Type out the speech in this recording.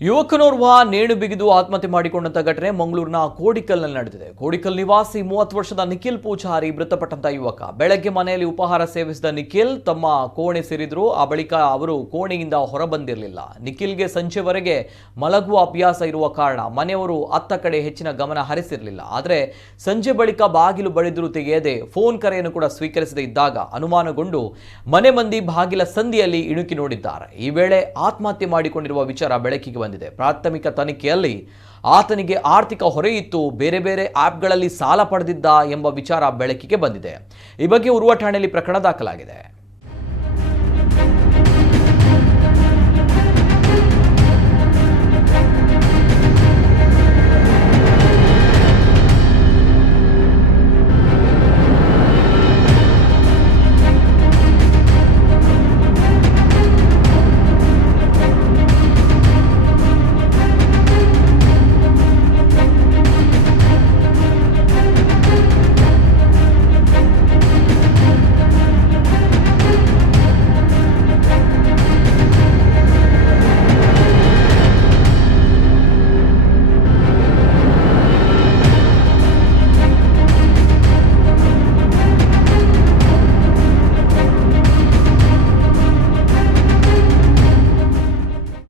ಯುವಕನೋರ್ವ ನೇಣು ಬಿಗಿದು ಆತ್ಮಹತ್ಯೆ ಮಾಡಿಕೊಂಡಂತ ಘಟನೆ ಮಂಗಳೂರಿನ ಕೋಡಿಕಲ್ನಲ್ಲಿ ನಡೆದಿದೆ. ಕೋಡಿಕಲ್ ನಿವಾಸಿ 30 ವರ್ಷದ ನಿಖಿಲ್ ಪೂಜಾರಿ ಮೃತಪಟ್ಟಂತ ಯುವಕ. ಬೆಳಗ್ಗೆ ಮನೆಯಲ್ಲಿ ಉಪಹಾರ ಸೇವಿಸಿದ ನಿಖಿಲ್ ತಮ್ಮ ಕೋಣೆ ಸೇರಿದ್ರು. ಆ ಬಳಿಕ ಅವರು ಕೋಣೆಯಿಂದ ಹೊರಬಂದಿರಲಿಲ್ಲ. ನಿಖಿಲ್ಗೆ ಸಂಜೆವರೆಗೆ ಮಲಗುವ ಅಭ್ಯಾಸ ಇರುವ ಕಾರಣ ಮನೆಯವರು ಅತ್ತ ಕಡೆ ಹೆಚ್ಚಿನ ಗಮನ ಹರಿಸಿರಲಿಲ್ಲ. ಆದರೆ ಸಂಜೆ ಬಳಿಕ ಬಾಗಿಲು ಬಡಿದರೂ ತೆಗೆಯದೆ ಫೋನ್ ಕರೆಯನ್ನು ಕೂಡ ಸ್ವೀಕರಿಸದೇ ಇದ್ದಾಗ ಅನುಮಾನಗೊಂಡು ಮನೆ ಮಂದಿ ಬಾಗಿಲ ಸಂದಿಯಲ್ಲಿ ಇಣುಕಿ ನೋಡಿದ್ದಾರೆ. ಈ ವೇಳೆ ಆತ್ಮಹತ್ಯೆ ಮಾಡಿಕೊಂಡಿರುವ ವಿಚಾರ ಬೆಳಕಿಗೆ ಬಂದಿದೆ. ಪ್ರಾಥಮಿಕ ತನಿಖೆಯಲ್ಲಿ ಆತನಿಗೆ ಆರ್ಥಿಕ ಹೊರೆಯಿತ್ತು, ಬೇರೆ ಬೇರೆ ಆಪ್ಗಳಲ್ಲಿ ಸಾಲ ಪಡೆದಿದ್ದ ಎಂಬ ವಿಚಾರ ಬೆಳಕಿಗೆ ಬಂದಿದೆ. ಈ ಬಗ್ಗೆ ಉರ್ವ ಠಾಣೆಯಲ್ಲಿ ಪ್ರಕರಣ ದಾಖಲಾಗಿದೆ.